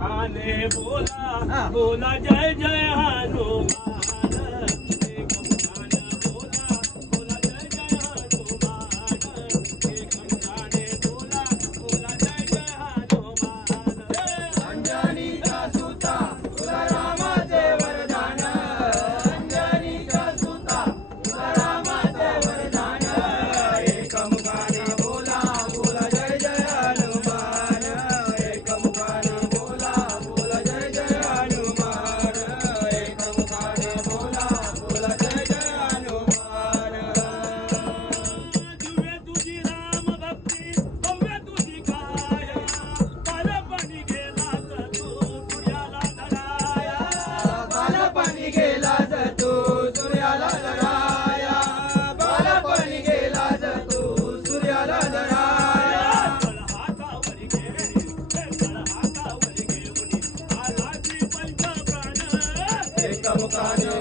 मुखाने बोला बोला जय जय हनुमान एक मुखाने बोला बोला जय जय हनुमान एक मुखाने बोला बोला जय जय हनुमान अंजनीचा सुता तुला रामाचे वरदान अंजनीचा सुता तुला रामाचे वरदान एक मुखाने बोला बोला जय जय हनुमान एक मुखाने बोला बोला जय जय हनुमान एक मुखाने बोला बोला जय जय हनुमान जुवे तुझी राम भक्ती भव्य तुझी काया बालपणी गेला तर तू सूर्याला धराया बालपणी गेलास तू सूर्याला लढाया बालपणी गेलास तू सूर्याला लढाया हातावर घेऊन हातावर घेऊन आला ती पंचप्राण एक मुखाने